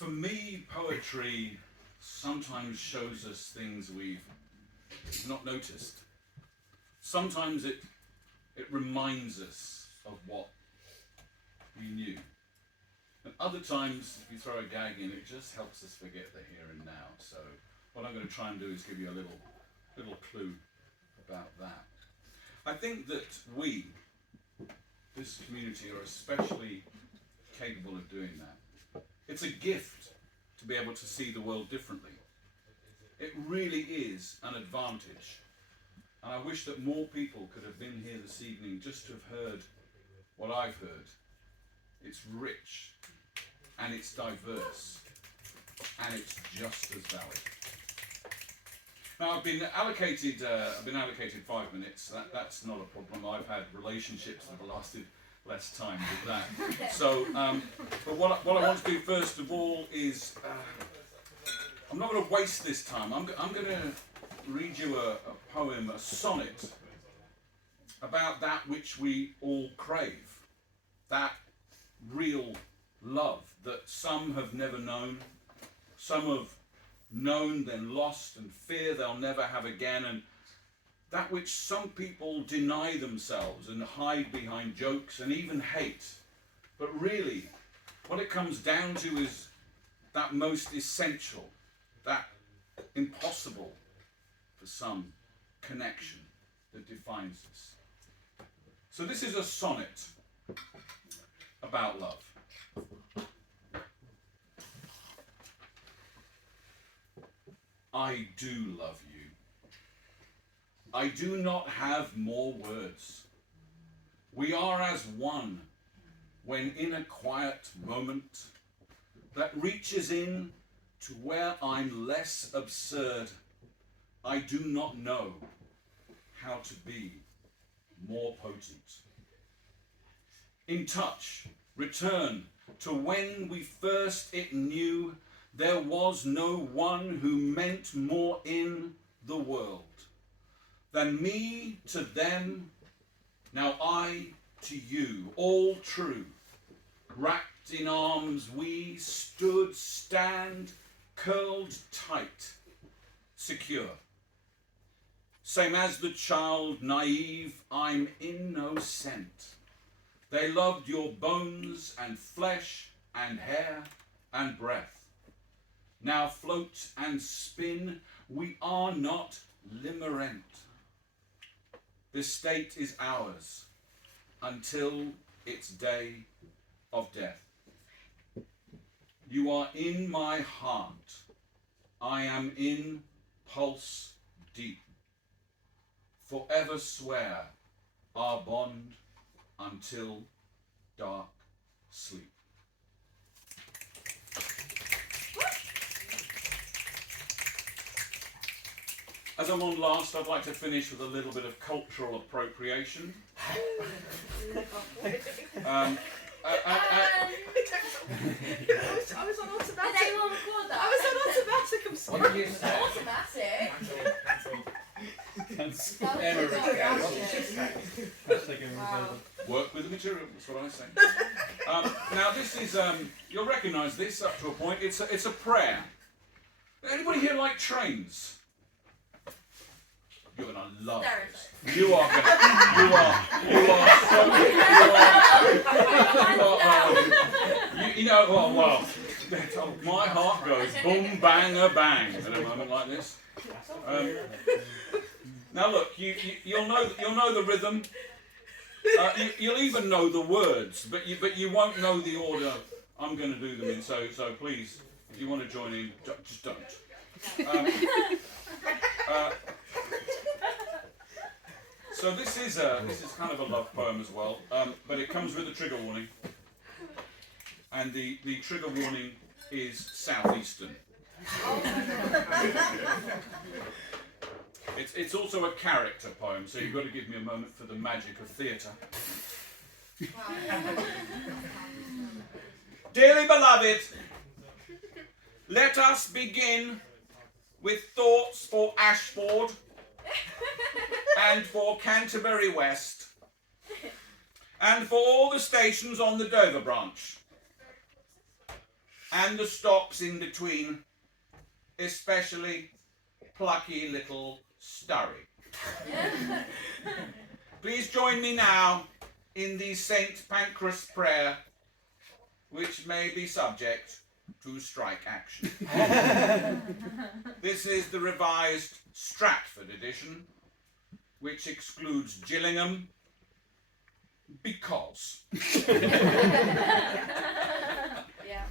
For me, poetry sometimes shows us things we've not noticed. Sometimes it reminds us of what we knew. And other times, if you throw a gag in, it just helps us forget the here and now. So what I'm going to try and do is give you a little clue about that. I think that we, this community, are especially capable of doing that. It's a gift to be able to see the world differently. It really is an advantage. And I wish that more people could have been here this evening just to have heard what I've heard. It's rich, and it's diverse, and it's just as valid. Now I've been allocated 5 minutes. That's not a problem. I've had relationships that have lasted less time with that. So, but what I want to do first of all is, I'm not going to waste this time. I'm going to read you a poem, a sonnet, about that which we all crave, that real love that some have never known, some have known then lost and fear they'll never have again, and that which some people deny themselves and hide behind jokes and even hate. But really, what it comes down to is that most essential, that impossible for some connection that defines us. So this is a sonnet about love. I do love you. I do not have more words. We are as one when in a quiet moment that reaches in to where I'm less absurd, I do not know how to be more potent. In touch, return to when we first it knew there was no one who meant more in the world than me to them, now I to you, all true. Wrapped in arms we stood, stand, curled tight, secure. Same as the child naive, I'm innocent. They loved your bones and flesh and hair and breath. Now float and spin, we are not limerent. This state is ours until its day of death. You are in my heart, I am in pulse deep. Forever swear our bond until dark sleep. As I'm on last, I'd like to finish with a little bit of cultural appropriation. I was on automatic. Did anyone record that? I was on automatic, I'm sorry. What did you say? Automatic? Wow. Work with the material, that's what I say. Now this is, you'll recognise this up to a point, it's a prayer. Anybody here like trains? You're gonna love this. You are so, well, my heart goes boom, bang, a bang at a moment like this. Now look, you'll know the rhythm. You'll even know the words, but you won't know the order I'm going to do them in. So please, if you want to join in, just don't. So this is kind of a love poem as well, but it comes with a trigger warning, and the trigger warning is southeastern. It's also a character poem, so you've got to give me a moment for the magic of theatre. Dearly beloved, let us begin with thoughts for Ashford and for Canterbury West and for all the stations on the Dover branch. and the stops in between, especially plucky little Sturry. Please join me now in the St Pancras Prayer, which may be subject to strike action. This is the revised Stratford edition, which excludes Gillingham, because. Yeah.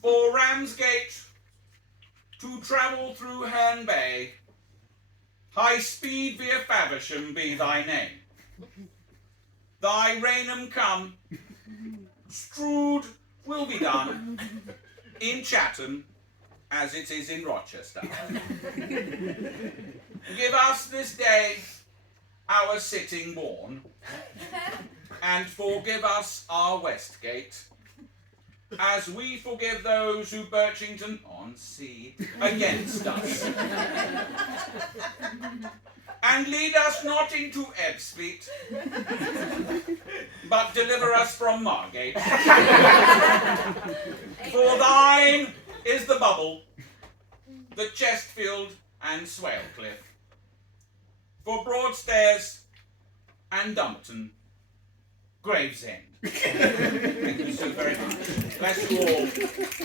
For Ramsgate to travel through Herne Bay, high speed via Faversham be thy name. Thy Rainham come, Strood will be done in Chatham as it is in Rochester. Give us this day our sitting born, and forgive us our Westgate, as we forgive those who Birchington on sea against us. And lead us not into Ebbsfleet, but deliver us from Margate. For thine is the Bubble, the Chestfield and Swalcliffe. For Broadstairs and Dumbarton, Gravesend. Thank you so very much. Bless you all.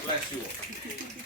Bless you all.